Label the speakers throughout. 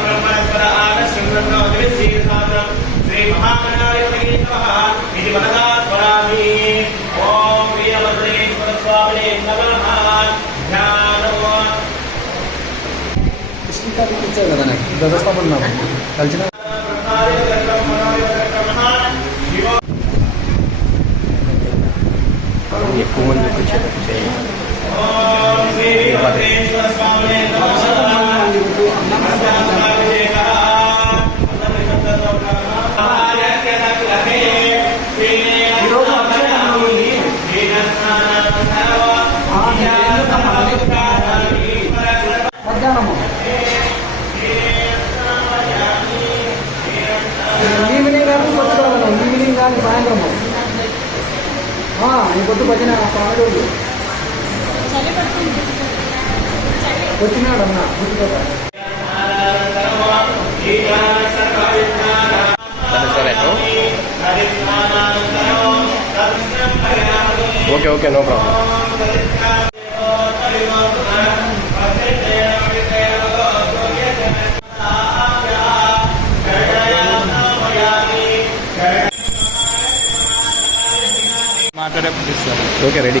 Speaker 1: బ్రహ్మణస్పద ఆగశ్రీబ్రహ్మణ శ్రీసాదం శ్రీ మహాగణాధిపతయే నమః ఇది మనసా స్మరామి ఓం వీరభద్రేశ్వర స్వామినే నమః ధ్యానం
Speaker 2: కృష్ణకార్తిక్ ఇచ్చావు కదా నాకు ధ్వజస్తంభం కలిసిన ఎక్కువ మంది వచ్చేటట్టు చేయాలి
Speaker 3: ఓకే ఓకే నో ప్రాబ్లం.
Speaker 2: ఇస్తాను
Speaker 3: ఓకే రెడీ.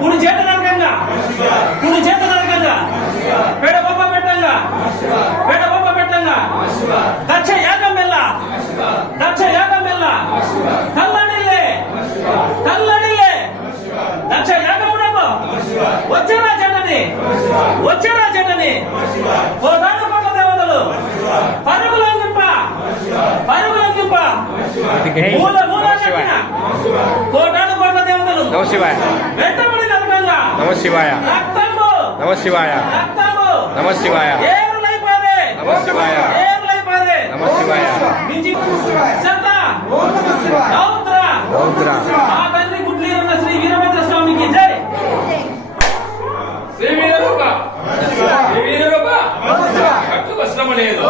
Speaker 1: కుడి చేత నరకంగా కుడి చేత నరకంగా పేడ బొమ్మ పెట్టంగా. పేడ బొమ్మ పెట్టంగా. దక్ష యాగం వెళ్ళ. దక్ష యాగం వెళ్ళ. తల్లడిల్లే. తల్లడిల్లే. దక్ష యాగముడము వచ్చేనా చెడ్డని వచ్చేనా చెడ్డని పోదాన పట్ల దేవతలు? పరుగులంగింప పరుగులంగింప మూల మూల కట్టిన.
Speaker 4: కోట శివాయ నమ శివాయ నమ శివాయ నమ శివాయ నమ శివాయ నమ శివాయ
Speaker 1: శ్రీ వీరూప
Speaker 3: శ్రీ వీరూప కట్టుకు లేదు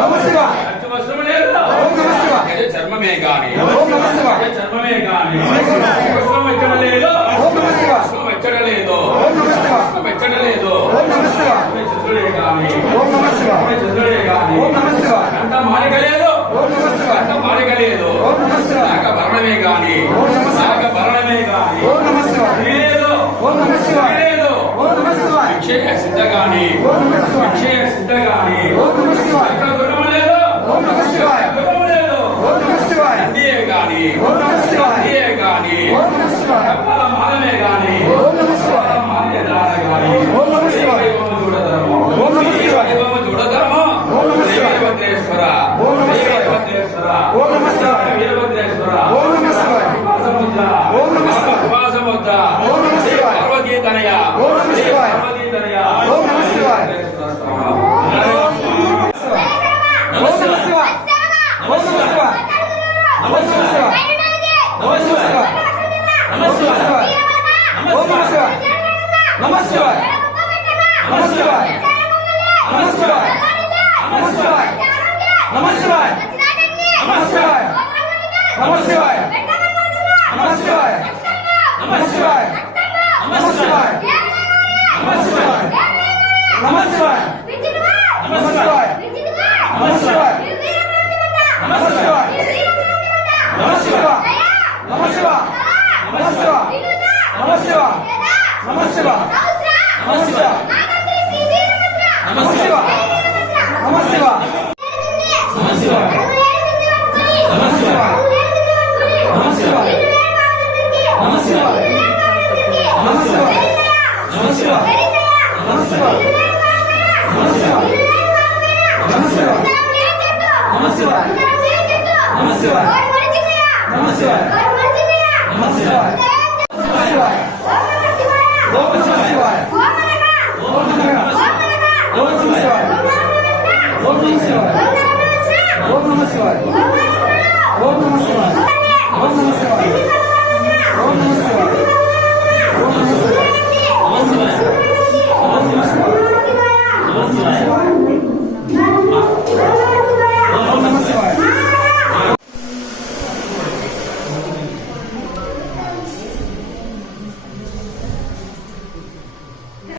Speaker 3: సాగ భరణమే గాని సాగ భరణమే గాని లేదు లేదు విక్షేయ సిద్ధ గాని విక్షేయ సిద్ధ గాని గుణము లేదు గుణము లేదు అందియే గాని అందియే గాని మానమే గాని మాన్యదాన గాని దైవము
Speaker 2: చూడదరము
Speaker 3: దైవము
Speaker 2: చూడదరము Vamos lá.